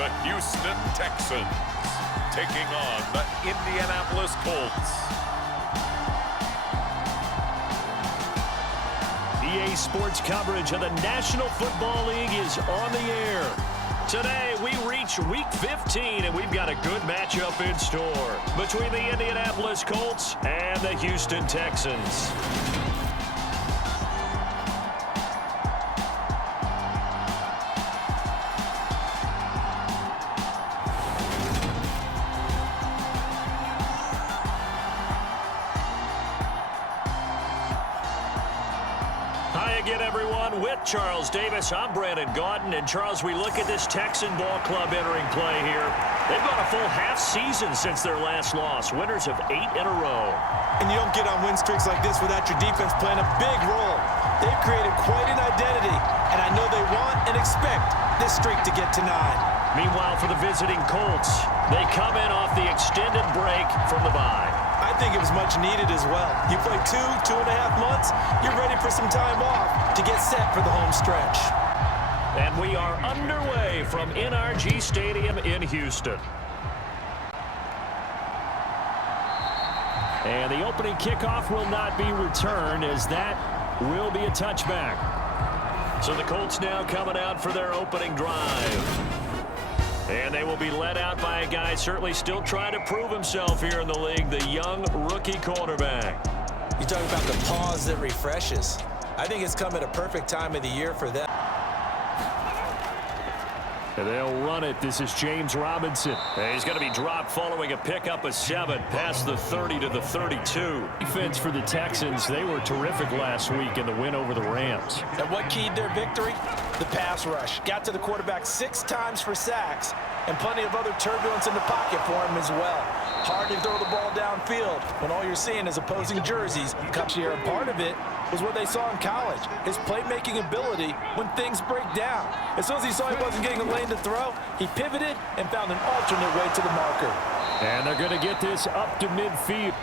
the Houston Texans taking on the Indianapolis Colts. EA Sports coverage of the National Football League is on the air. Today, we reach Week 15, and we've got a good matchup in store between the Indianapolis Colts and the Houston Texans. Again, everyone, with Charles Davis, I'm Brandon Gaudin. And Charles, we look at this Texan ball club entering play here. They've gone a full half season since their last loss, winners of 8 in a row. And you don't get on win streaks like this without your defense playing a big role. They've created quite an identity, and I know they want and expect this streak to get to 9. Meanwhile, for the visiting Colts, they come in off the extended break from the bye. I think it was much needed as well. You play 2.5 months, you're ready for some time off to get set for the home stretch. And we are underway from NRG Stadium in Houston. And the opening kickoff will not be returned, as that will be a touchback. So the Colts now coming out for their opening drive. And they will be led out by a guy certainly still trying to prove himself here in the league, the young rookie quarterback. You talk about the pause that refreshes. I think it's come at a perfect time of the year for them. And they'll run it. This is James Robinson. And he's going to be dropped following a pickup of 7 past the 30 to the 32. Defense for the Texans, they were terrific last week in the win over the Rams. And what keyed their victory? The pass rush. Got to the quarterback 6 times for sacks, and plenty of other turbulence in the pocket for him as well. Hard to throw the ball downfield when all you're seeing is opposing jerseys come here. And part of it was what they saw in college, his playmaking ability when things break down. As soon as he saw he wasn't getting a lane to throw, he pivoted and found an alternate way to the marker. And they're going to get this up to midfield.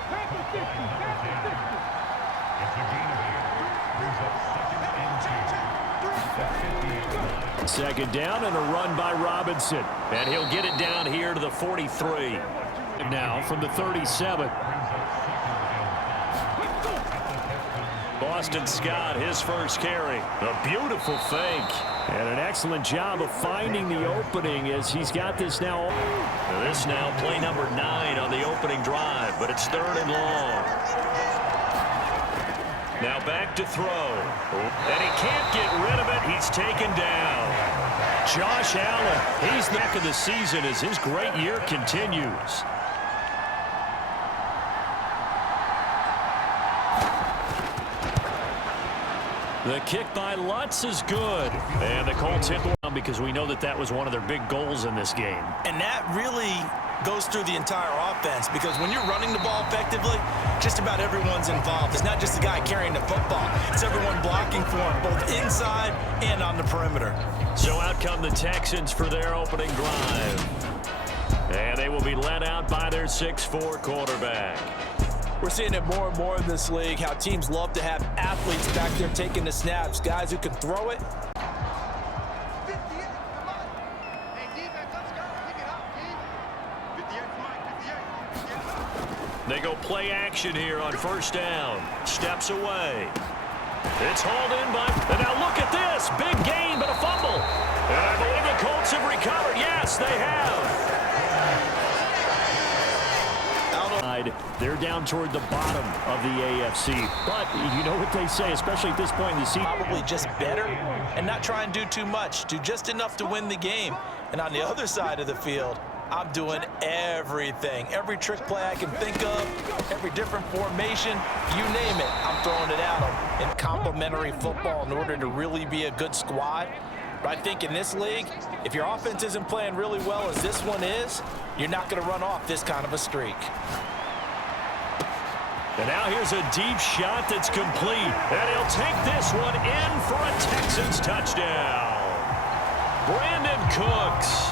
Second down and a run by Robinson. And he'll get it down here to the 43. Now from the 37. Boston Scott, his first carry. A beautiful fake. And an excellent job of finding the opening as he's got this now. This now play number 9 on the opening drive, but it's 3rd and long. Now back to throw. And he can't get rid of it. He's taken down. Josh Allen, he's back of the season as his great year continues. The kick by Lutz is good. And the Colts hit one because we know that was one of their big goals in this game. And that really goes through the entire offense, because when you're running the ball effectively, just about everyone's involved. It's not just the guy carrying the football. It's everyone blocking for him, both inside and on the perimeter. So out come the Texans for their opening drive. And they will be led out by their 6'4" quarterback. We're seeing it more and more in this league, how teams love to have athletes back there taking the snaps, guys who can throw it. They go play action here on first down. Steps away. It's hauled in by... And now look at this. Big gain, but a fumble. And I believe the Colts have recovered. Yes, they have. They're down toward the bottom of the AFC. But you know what they say, especially at this point in the season. Probably just better and not try and do too much. Do just enough to win the game. And on the other side of the field, I'm doing everything. Every trick play I can think of, every different formation, you name it, I'm throwing it at them. In complementary football, in order to really be a good squad. But I think in this league, if your offense isn't playing really well as this one is, you're not going to run off this kind of a streak. And now here's a deep shot that's complete. And he'll take this one in for a Texans touchdown. Brandon Cooks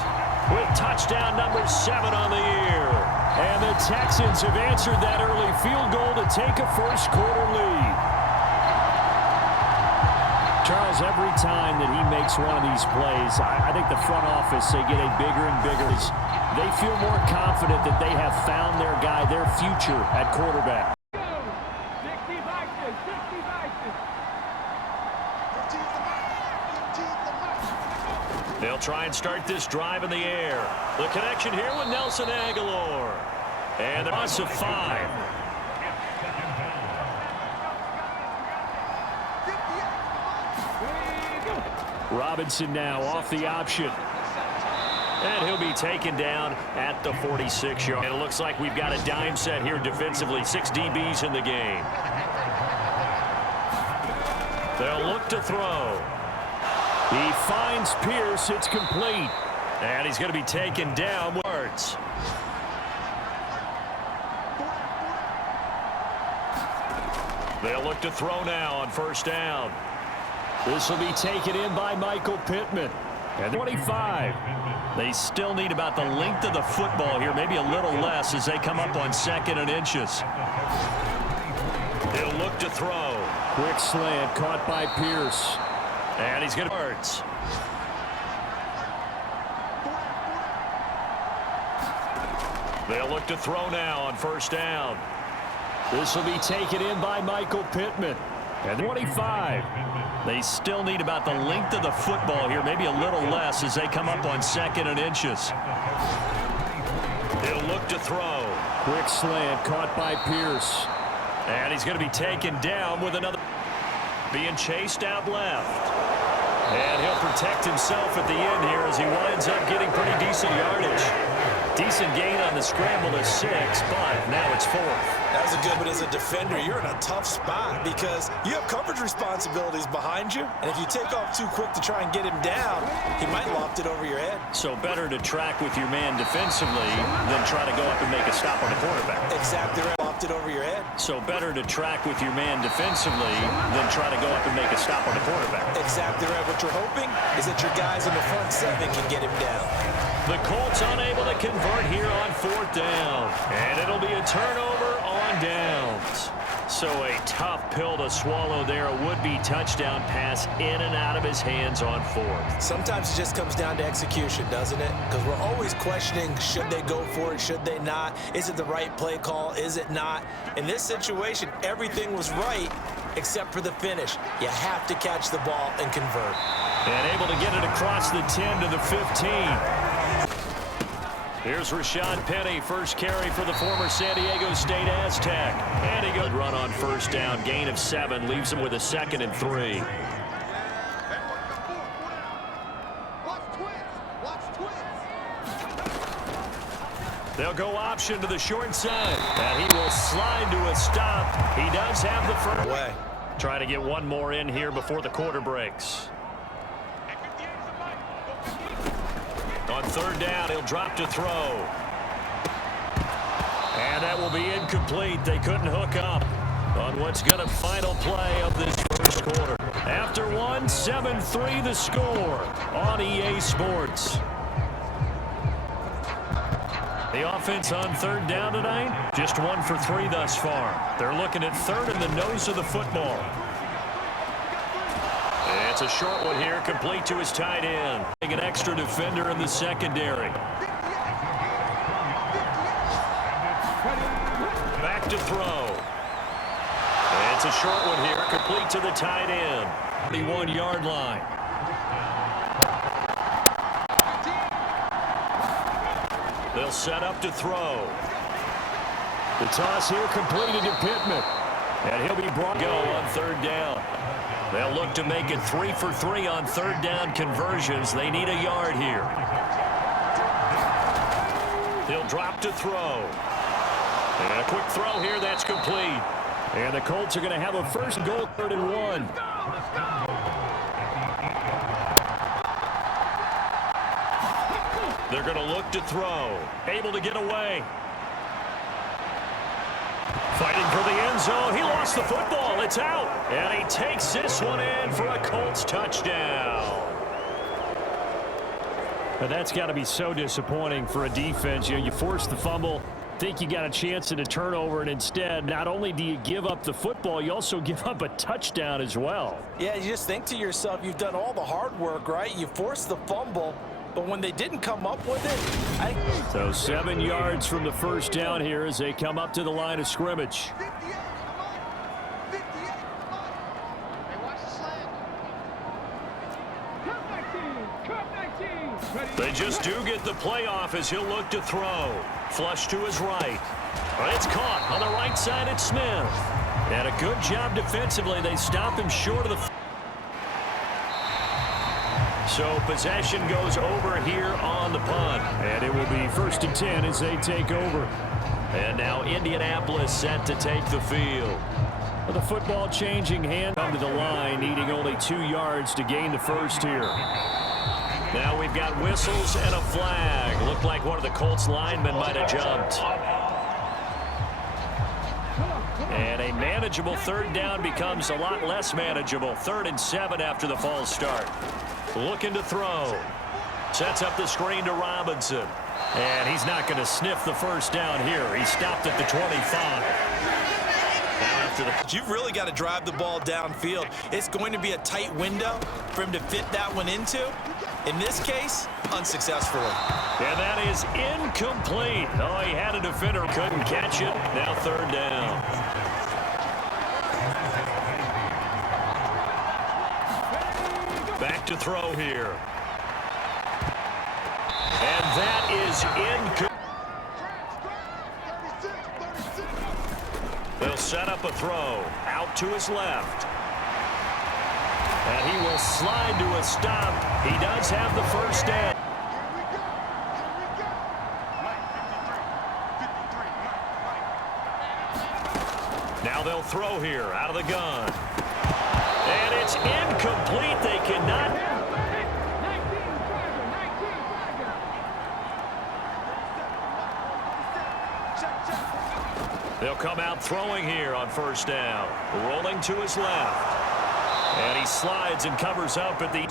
with touchdown number 7 on the year. And the Texans have answered that early field goal to take a first quarter lead. Charles, every time that he makes one of these plays, I think the front office, they get a bigger and bigger. They feel more confident that they have found their guy, their future at quarterback. They'll try and start this drive in the air. The connection here with Nelson Aguilar. And the loss of 5. Robinson now off the option. And he'll be taken down at the 46-yard. And it looks like we've got a dime set here defensively. 6 DBs in the game. They'll look to throw. He finds Pierce. It's complete. And he's going to be taken down. Words. They'll look to throw now on first down. This will be taken in by Michael Pittman. And 25. They still need about the length of the football here, maybe a little less as they come up on 2nd and inches. They'll look to throw. Quick slant caught by Pierce. And he's going to yards. They'll look to throw now on first down. This will be taken in by Michael Pittman. And 25. They still need about the length of the football here, maybe a little less as they come up on 2nd and inches. They'll look to throw. Quick slant caught by Pierce. And he's going to be taken down with another. Being chased out left. And he'll protect himself at the end here as he winds up getting pretty decent yardage. Decent gain on the scramble to 6, but now it's 4th. That was a good, but as a defender, you're in a tough spot because you have coverage responsibilities behind you. And if you take off too quick to try and get him down, he might loft it over your head. So better to track with your man defensively than try to go up and make a stop on the quarterback. Exactly right. Loft it over your head. So better to track with your man defensively than try to go up and make a stop on the quarterback. Exactly right. What you're hoping is that your guys in the front 7 can get him down. The Colts unable to convert here on 4th down. And it'll be a turnover on downs. So a tough pill to swallow there. A would-be touchdown pass in and out of his hands on 4th. Sometimes it just comes down to execution, doesn't it? Because we're always questioning, should they go for it, should they not? Is it the right play call, is it not? In this situation, everything was right except for the finish. You have to catch the ball and convert. And able to get it across the 10 to the 15. Here's Rashad Penny, first carry for the former San Diego State Aztec. And he goes run on first down, gain of 7, leaves him with a 2nd and 3. They'll go option to the short side. And he will slide to a stop. He does have the first. Way. Try to get one more in here before the quarter breaks. On 3rd down, he'll drop to throw. And that will be incomplete. They couldn't hook up on what's going to final play of this first quarter. After one, 7-3 the score on EA Sports. The offense on 3rd down tonight, just 1 for 3 thus far. They're looking at 3rd in the nose of the football. It's a short one here, complete to his tight end. An extra defender in the secondary. Back to throw. It's a short one here, complete to the tight end. 31-yard line. They'll set up to throw. The toss here completed to Pittman. And he'll be brought go on 3rd down. They'll look to make it 3 for 3 on 3rd down conversions. They need a yard here. He'll drop to throw. And a quick throw here, that's complete. And the Colts are going to have a first goal, 3rd and 1. They're going to look to throw. Able to get away. Fighting for the end zone. He lost the football. It's out. And he takes this one in for a Colts touchdown. But that's got to be so disappointing for a defense. You know, you force the fumble. think you got a chance at a turnover, and instead, not only do you give up the football, you also give up a touchdown as well. Yeah, you just think to yourself, you've done all the hard work, right? You forced the fumble, but when they didn't come up with it, So 7 yards from the first down here as they come up to the line of scrimmage. They just do get the playoff as he'll look to throw. Flush to his right. It's caught on the right side. It's Smith. And a good job defensively. They stop him short of the... So possession goes over here on the punt. And it will be 1st and 10 as they take over. And now Indianapolis set to take the field. With a football changing hand, come to the line, needing only 2 yards to gain the first here. Now we've got whistles and a flag. Looked like one of the Colts linemen might have jumped. And a manageable 3rd down becomes a lot less manageable. 3rd and 7 after the false start. Looking to throw. Sets up the screen to Robinson. And he's not going to sniff the first down here. He stopped at the 25. You've really got to drive the ball downfield. It's going to be a tight window for him to fit that one into. In this case, unsuccessfully. And that is incomplete. Oh, he had a defender, couldn't catch it. Now 3rd down. Back to throw here. And that is incomplete. They'll set up a throw out to his left. And he will slide to a stop. He does have the first down. Now they'll throw here out of the gun. And it's incomplete. They cannot. They'll come out throwing here on 1st down. Rolling to his left. And he slides and covers up at the...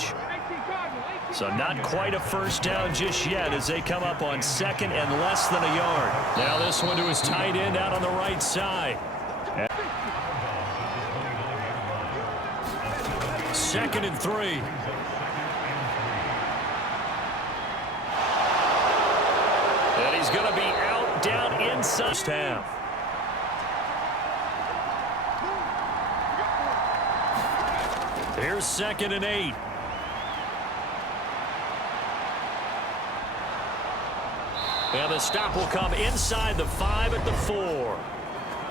So not quite a first down just yet as they come up on 2nd and less than a yard. Now this one to his tight end out on the right side. 2nd and 3. And he's going to be out down inside half. Here's 2nd and 8. And the stop will come inside the 5 at the 4.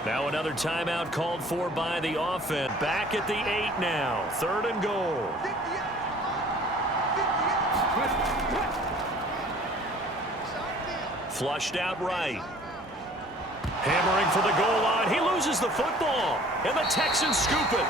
Now another timeout called for by the offense. Back at the 8 now. 3rd and goal. Flushed out right. Hammering for the goal line. He loses the football. And the Texans scoop it.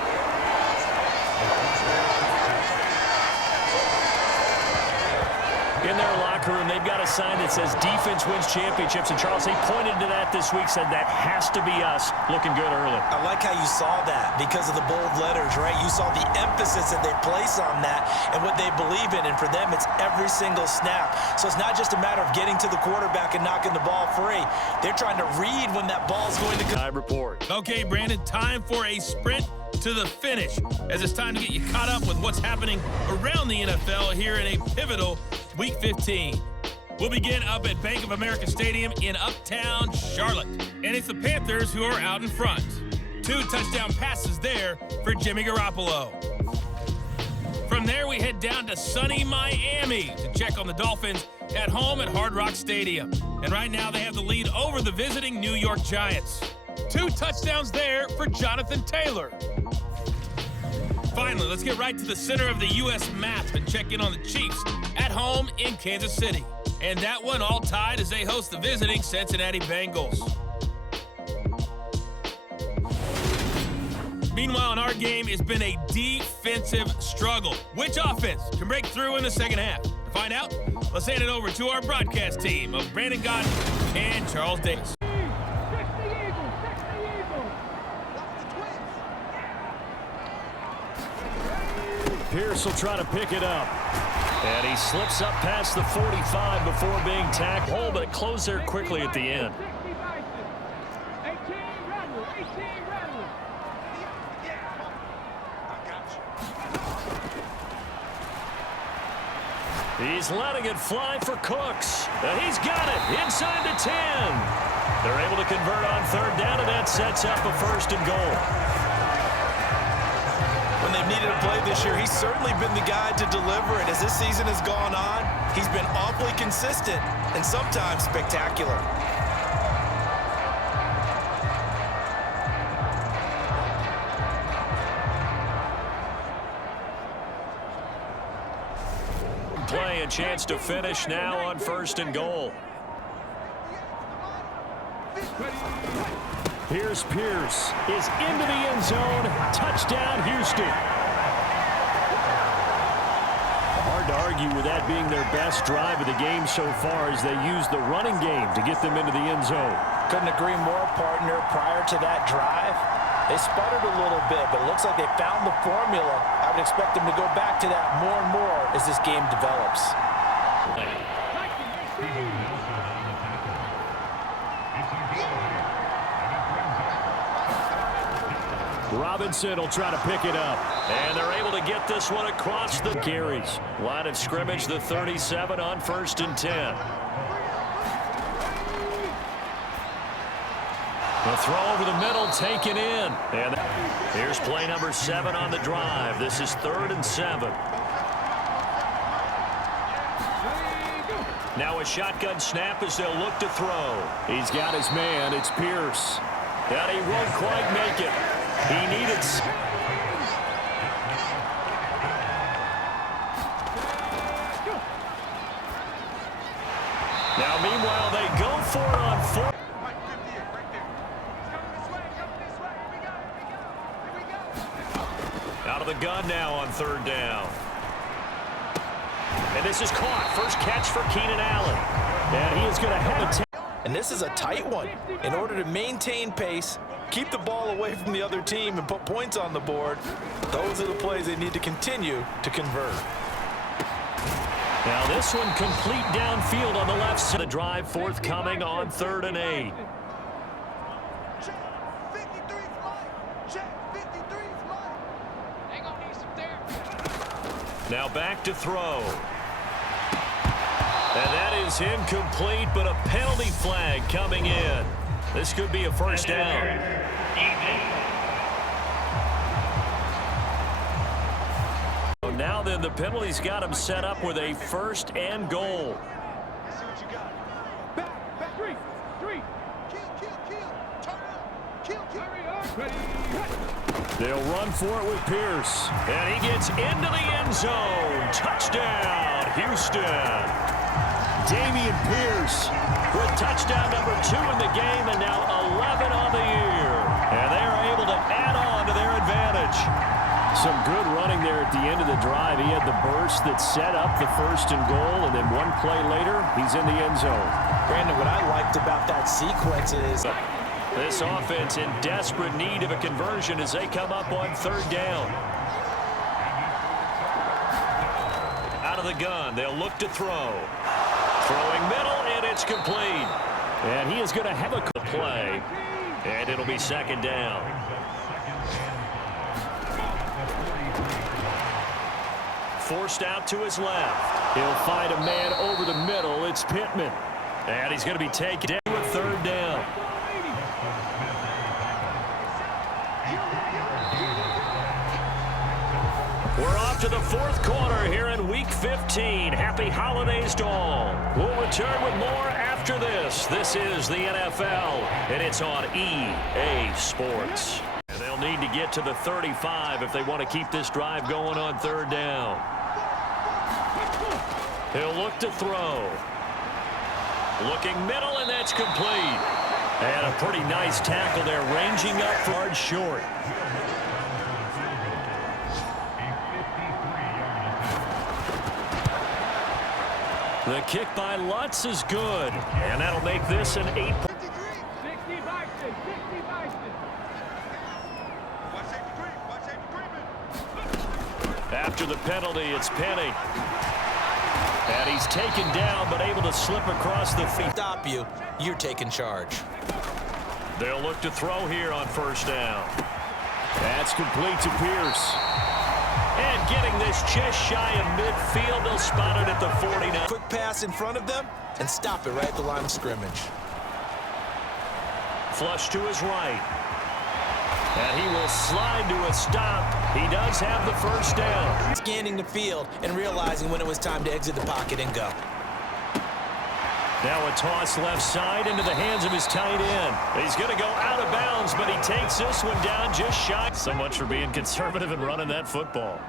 In their locker room, they've got a sign that says defense wins championships. And Charles, they pointed to that this week, said that has to be us. Looking good early. I like how you saw that because of the bold letters, right? You saw the emphasis that they place on that and what they believe in. And for them, it's every single snap. So it's not just a matter of getting to the quarterback and knocking the ball free. They're trying to read when that ball's going to come. Time report. Okay, Brandon, time for a sprint to the finish as it's time to get you caught up with what's happening around the NFL here in a pivotal Week 15. We'll begin up at Bank of America Stadium in Uptown Charlotte. And it's the Panthers who are out in front. 2 touchdown passes there for Jimmy Garoppolo. From there, we head down to sunny Miami to check on the Dolphins at home at Hard Rock Stadium. And right now, they have the lead over the visiting New York Giants. 2 touchdowns there for Jonathan Taylor. Finally, let's get right to the center of the U.S. map and check in on the Chiefs at home in Kansas City. And that one all tied as they host the visiting Cincinnati Bengals. Meanwhile, in our game, it's been a defensive struggle. Which offense can break through in the second half? To find out, let's hand it over to our broadcast team of Brandon Gott and Charles Davis. Pierce will try to pick it up. And he slips up past the 45 before being tackled, but it closed there quickly at the end. He's letting it fly for Cooks. And he's got it inside the 10. They're able to convert on third down, and that sets up a 1st and goal. When they've needed a play this year, he's certainly been the guy to deliver it. As this season has gone on, he's been awfully consistent and sometimes spectacular. Play a chance to finish now on 1st and goal. Here's Pierce is into the end zone. Touchdown, Houston. Hard to argue with that being their best drive of the game so far as they use the running game to get them into the end zone. Couldn't agree more, partner. Prior to that drive, they sputtered a little bit, but it looks like they found the formula. I would expect them to go back to that more and more as this game develops. Robinson will try to pick it up. And they're able to get this one across the carries. Line of scrimmage, the 37 on 1st and 10. The throw over the middle, taken in. And here's play number 7 on the drive. This is 3rd and 7. Now a shotgun snap as they'll look to throw. He's got his man. It's Pierce. And he won't quite make it. He needed... Now, meanwhile, they go for it on 4th. Out of the gun now on 3rd down. And this is caught. First catch for Keenan Allen. And he is going to have a... And this is a tight one. In order to maintain pace, keep the ball away from the other team, and put points on the board, those are the plays they need to continue to convert. Now this one complete downfield on the left side. The drive forthcoming on 3rd and 8. Now back to throw. And that is incomplete, but a penalty flag coming in. This could be a 1st down. Now then, the penalty's got him set up with a 1st and goal. They'll run for it with Pierce. And he gets into the end zone. Touchdown, Houston. Dameon Pierce with touchdown number 2 in the game, and now 11 on the year. And they are able to add on to their advantage. Some good running there at the end of the drive. He had the burst that set up the 1st and goal, and then one play later, he's in the end zone. Brandon, what I liked about that sequence is... This offense in desperate need of a conversion as they come up on 3rd down. Out of the gun, they'll look to throw. Throwing middle, and it's complete. And he is going to have a good play. And it'll be 2nd down. Forced out to his left. He'll find a man over the middle. It's Pittman. And he's going to be taken down with 3rd down. We're off to the 4th quarter here in Week 15. Happy holidays to all. We'll return with more after this. This is the NFL, and it's on EA Sports. And they'll need to get to the 35 if they want to keep this drive going on 3rd down. He'll look to throw. Looking middle, and that's complete. And a pretty nice tackle there, ranging up for short. The kick by Lutz is good, and that'll make this an 8. After the penalty, it's Penny. And he's taken down, but able to slip across the feet. Stop you. You're taking charge. They'll look to throw here on 1st down. That's complete to Pierce. And getting this just shy of midfield. They'll spot it at the 49. Quick pass in front of them and stop it right at the line of scrimmage. Flush to his right. And he will slide to a stop. He does have the first down. Scanning the field and realizing when it was time to exit the pocket and go. Now a toss left side into the hands of his tight end. He's going to go out of bounds, but he takes this one down just shy. So much for being conservative and running that football.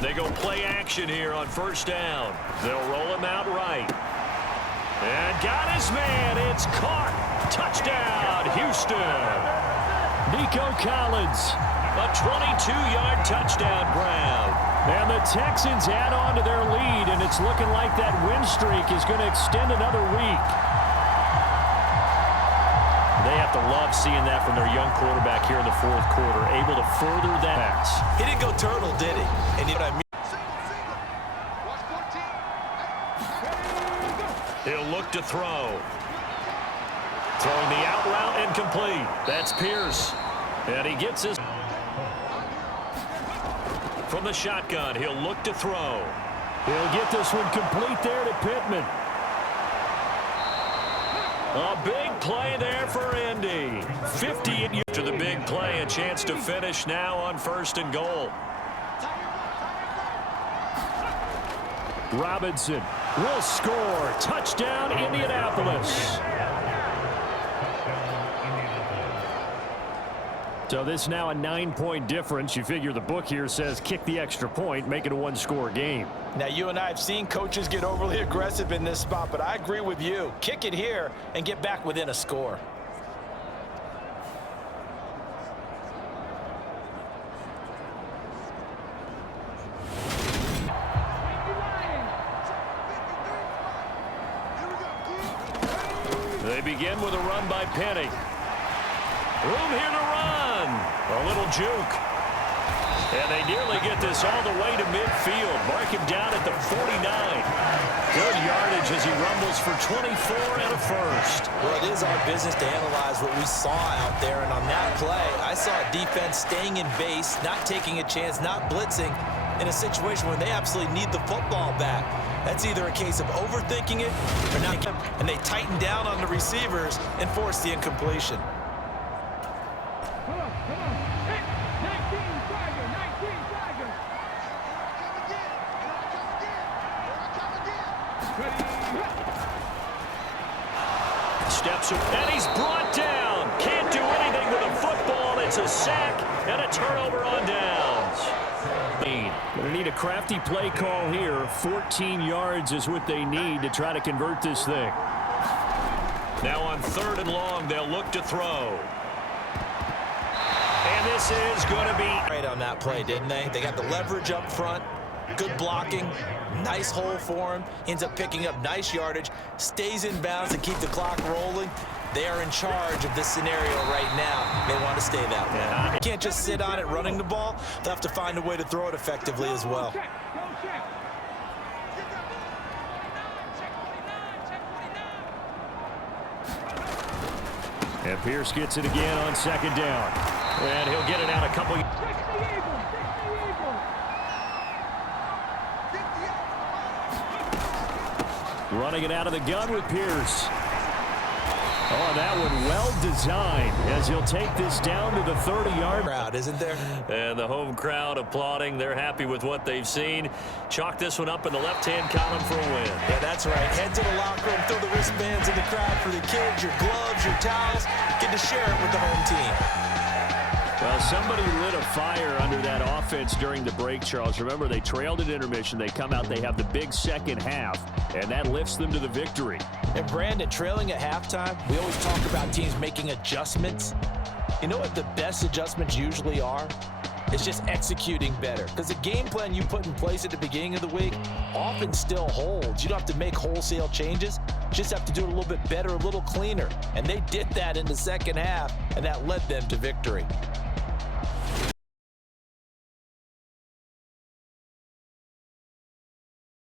They go play action here on first down. They'll roll him out right. And got his man. It's caught. Touchdown, Houston. Nico Collins, a 22-yard touchdown grab. And the Texans add on to their lead, and it's looking like that win streak is going to extend another week. They have to love seeing that from their young quarterback here in the fourth quarter, able to further that pass. He didn't go turtle, did he? And you know what I mean? He'll look to throw. Throwing the out route incomplete. That's Pierce. And he gets his... From the shotgun, he'll look to throw. He'll get this one complete there to Pittman. A big play there for Indy. 50 to the big play, a chance to finish now on first and goal. Robinson will score. Touchdown, Indianapolis. So this now a 9-point difference. You figure the book here says kick the extra point, make it a one-score game. Now, you and I have seen coaches get overly aggressive in this spot, but I agree with you. Kick it here and get back within a score. They begin with a run by Penny. Room here to run. A little juke. And they nearly get this all the way to midfield. Mark him down at the 49. Good yardage as he rumbles for 24 and a first. Well, it is our business to analyze what we saw out there. And on that play, I saw a defense staying in base, not taking a chance, not blitzing in a situation where they absolutely need the football back. That's either a case of overthinking it or not. And they tighten down on the receivers and force the incompletion. Steps and he's brought down. Can't do anything with a football. It's a sack and a turnover on downs. Gonna need a crafty play call here. 14 yards is what they need to try to convert this thing. Now on third and long, they'll look to throw. And this is going to be right on that play, didn't they? They got the leverage up front. Good blocking. Nice hole for him. Ends up picking up nice yardage. Stays in bounds to keep the clock rolling. They are in charge of this scenario right now. They want to stay that way. You can't just sit on it running the ball. They'll have to find a way to throw it effectively as well. And Pierce gets it again on second down. And he'll get it out a couple. Running it out of the gun with Pierce. Oh, that one well designed as he'll take this down to the 30-yard crowd, isn't there? And the home crowd applauding. They're happy with what they've seen. Chalk this one up in the left-hand column for a win. Yeah, that's right. Head to the locker room, throw the wristbands in the crowd for the kids, your gloves, your towels. Get to share it with the home team. Well, somebody lit a fire under that offense during the break, Charles. Remember, they trailed at intermission. They come out, they have the big second half, and that lifts them to the victory. And Brandon, trailing at halftime, we always talk about teams making adjustments. You know what the best adjustments usually are? It's just executing better. Because the game plan you put in place at the beginning of the week often still holds. You don't have to make wholesale changes. You just have to do it a little bit better, a little cleaner. And they did that in the second half, and that led them to victory.